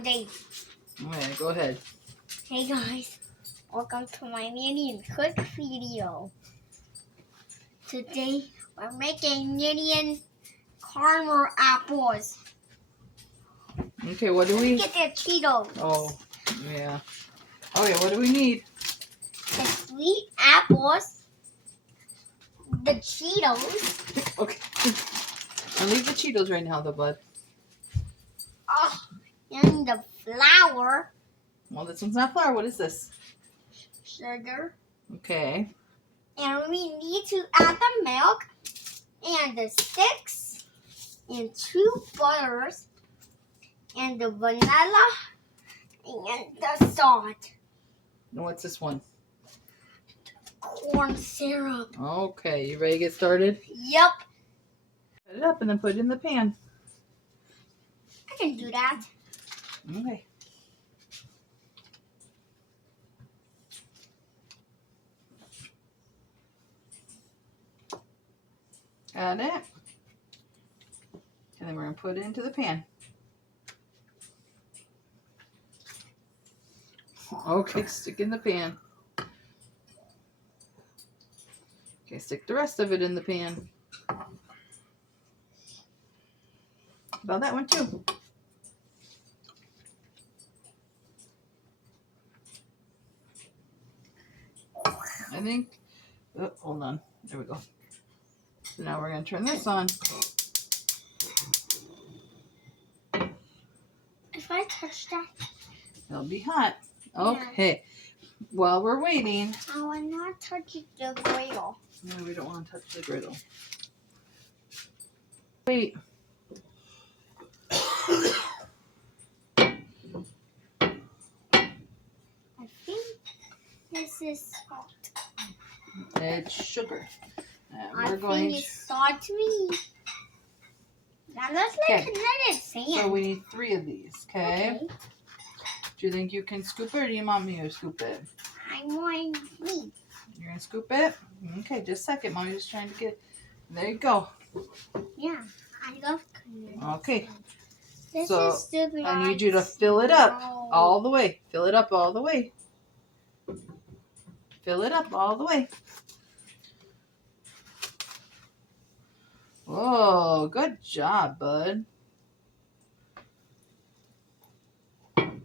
Okay. Okay, go ahead. Hey guys, welcome to my mini and quick video. Today we're making mini and caramel apples. Okay, what do we? Get the Cheetos. Oh, yeah. Okay, what do we need? The sweet apples. The Cheetos. Okay. I'll leave the Cheetos right now, though, bud. Oh, and the flour. Well, this one's not flour. What is this? Sugar. Okay. And we need to add the milk and the sticks and 2 butters and the vanilla and the salt. And what's this one? Corn syrup. Okay, you ready to get started? Yep. Cut it up and then put it in the pan. I can do that. Okay. Add it. And then we're going to put it into the pan. Okay, stick in the pan. Okay, stick the rest of it in the pan. About that one too. I think, oh, hold on, there we go. So now we're going to turn this on. If I touch that, It'll be hot. Okay, while we're waiting. I will not touch the griddle. No, we don't want to touch the griddle. Wait. I think this is salt. It's sugar. And I think it's salt to me. Now let's let it sand. So we need 3 of these, okay? Do you think you can scoop it, or do you want me to scoop it? I want me. You're going to scoop it? Okay, just a second. Mommy's just trying to get... There you go. Yeah, I love cookies. Okay. This So, is stupid. I need you to fill it up all the way. Fill it up all the way. Fill it up all the way. Whoa, good job, bud. I'm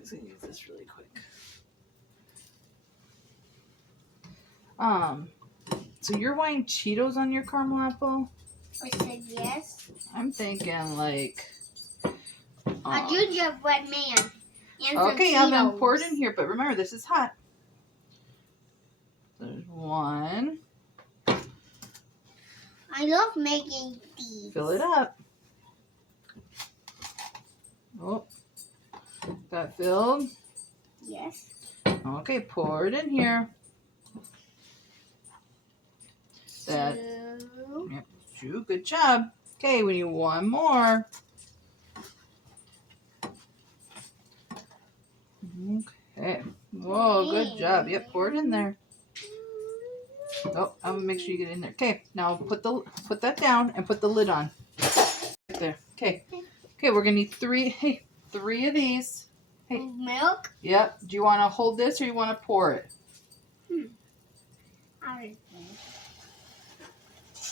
just gonna use this really quick. So you're wanting Cheetos on your caramel apple? I said yes. I'm thinking like. A gingerbread man. And Okay, some Alvin, Cheetos. pour it in here, but remember this is hot. There's 1. I love making these. Fill it up. Oh, got filled? Yes. Okay, pour it in here. That. 2. Yep, 2. Good job. Okay, we need 1 more. Okay. Whoa, good job. Yep, pour it in there. Oh, I'm gonna make sure you get in there. Okay, now put that down and put the lid on. Right there. Okay. Okay, we're gonna need 3. Hey, 3 of these. Hey. Milk? Yep. Do you want to hold this or you want to pour it? I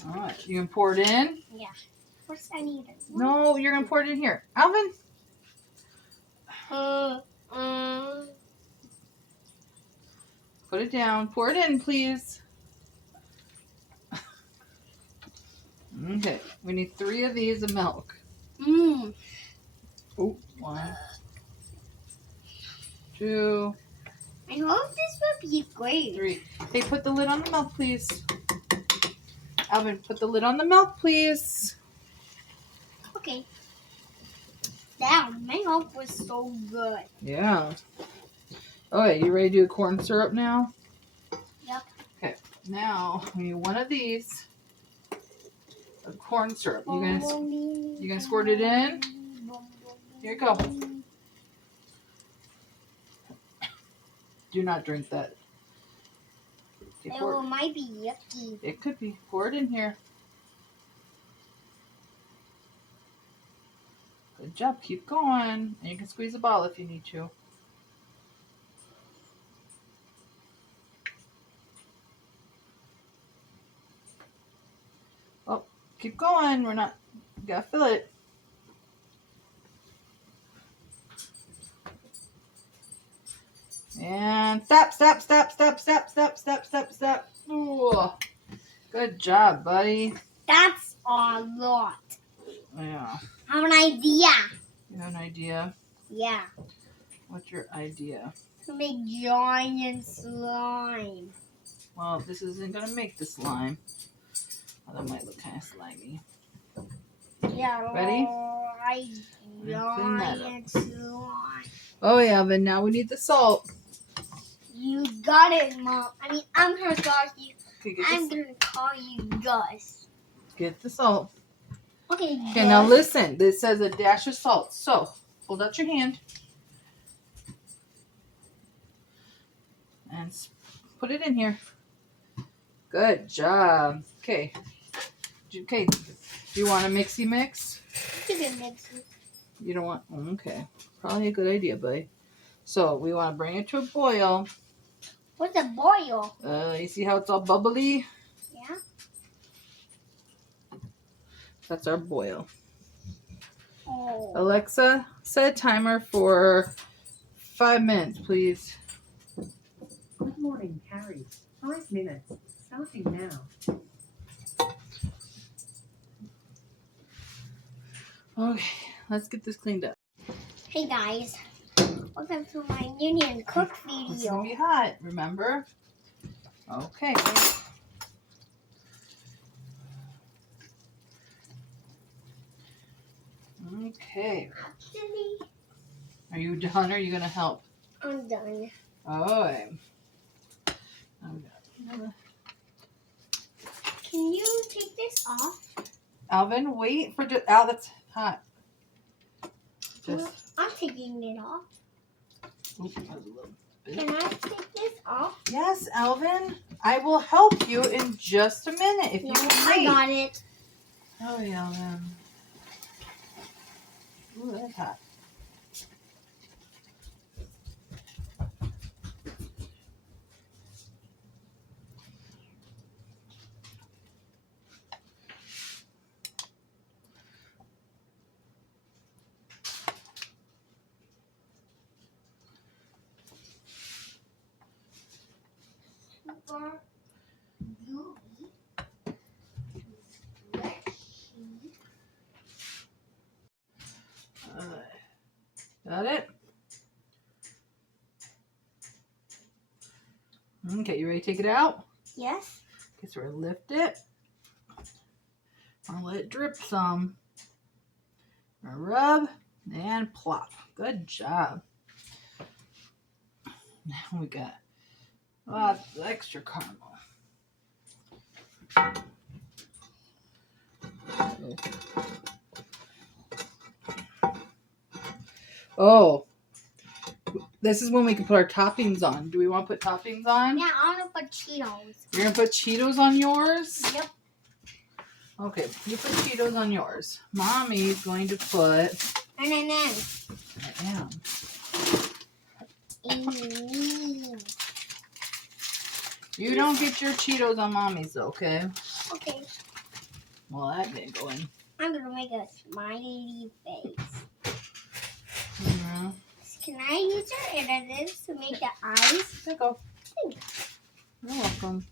All right. You can pour it in. Yeah. First, I need it. No, you're gonna pour it in here, Alvin. Put it down. Pour it in, please. Okay. We need 3 of these of milk. Mmm. Oh, 1, 2, I hope this will be great. 3. Hey, put the lid on the milk, please. Alvin, put the lid on the milk, please. Okay. That milk was so good. Yeah. Okay, you ready to do corn syrup now? Yep. Okay. Now we need 1 of these of corn syrup. You gonna squirt it in? Here you go. Do not drink that. Okay, It might be yucky. It could be. Pour it in here. job. Keep going. And you can squeeze a ball if you need to. Oh, keep going. We're not, you gotta fill it. And stop, stop, stop, stop, stop, stop, stop, stop, stop. Ooh, good job, buddy. That's a lot. Yeah. I have an idea. You have an idea? Yeah. What's your idea? To make giant slime. Well, this isn't gonna make the slime. Well, that might look kind of slimy. Yeah. Ready? Giant slime. Oh yeah, but now we need the salt. You got it, Mom. I mean, I'm gonna call you. Okay, I'm gonna call you Gus. get the salt. Okay. Okay, now listen. This says a dash of salt. So hold out your hand and put it in here. Good job. Okay. Okay. Do you want a mixy mix? You can mix it. You don't want. Okay. Probably a good idea, buddy. So we want to bring it to a boil. What's a boil? You see how it's all bubbly? Yeah. That's our boil. Oh. Alexa, set a timer for 5 minutes, please. Good morning, Carrie. 5 minutes. Starting now. Okay, let's get this cleaned up. Hey guys, welcome to my Union Cook It's video. gonna be hot, remember? Okay. Okay. Actually, Are you done or are you gonna help? I'm done. Oh. Can you take this off? Alvin, wait for just. Al, that's hot. Just. I'm taking it off. Oops, that was a little bit. Can I take this off? Yes, Alvin. I will help you in just a minute if No, you can I wait. got it. Oh yeah, Alvin. Ooh, that's hot. Super gooey. Got it? Okay, you ready to take it out? Yes. Okay, so we're gonna lift it. I'll let it drip some. Rub and plop. Good job. Now we got lots of extra caramel. Oh, this is when we can put our toppings on. Do we want to put toppings on? Yeah, I want to put Cheetos. You're going to put Cheetos on yours? Yep. Okay, you put Cheetos on yours. Mommy's going to put... M&M's. I am. You don't get your Cheetos on Mommy's, though, okay? Okay. Well, that didn't go in. I'm going to make a smiley face. Mm-hmm. Can I use your additives to make the eyes? There you go. You're welcome.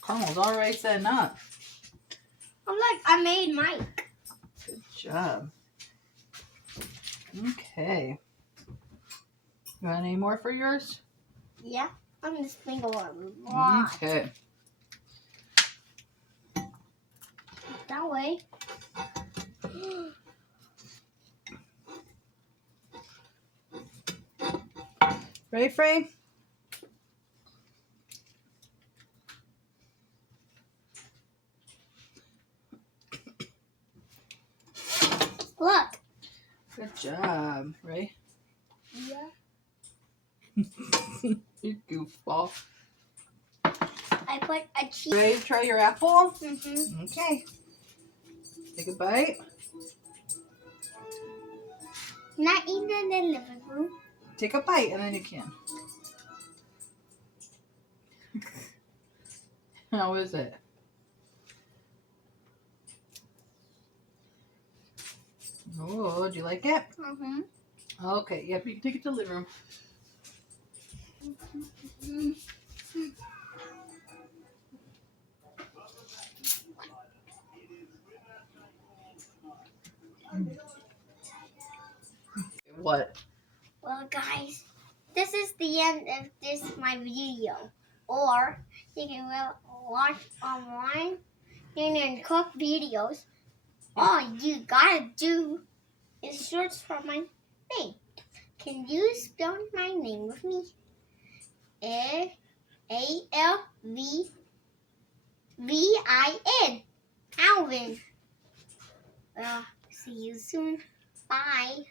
Caramel's already setting up. Oh, look, I made Mike. Good job. Okay. You want any more for yours? Yeah, I'm going to sprinkle a lot. Okay. That way. Ready, Frey? Look. Good job. Ready? Yeah. You goofball. I put a cheese. Ready to try your apple? Mm-hmm. Okay. Take a bite. Not even in the living room. Take a bite and then you can. How is it? Oh, do you like it? Mm-hmm. Okay, yep, you can take it to the living room. What? Well, guys, this is the end of my video. Or you can watch online. You can cook videos. All you gotta do is search for my name. Can you spell my name with me? Alvin. Alvin. See you soon. Bye.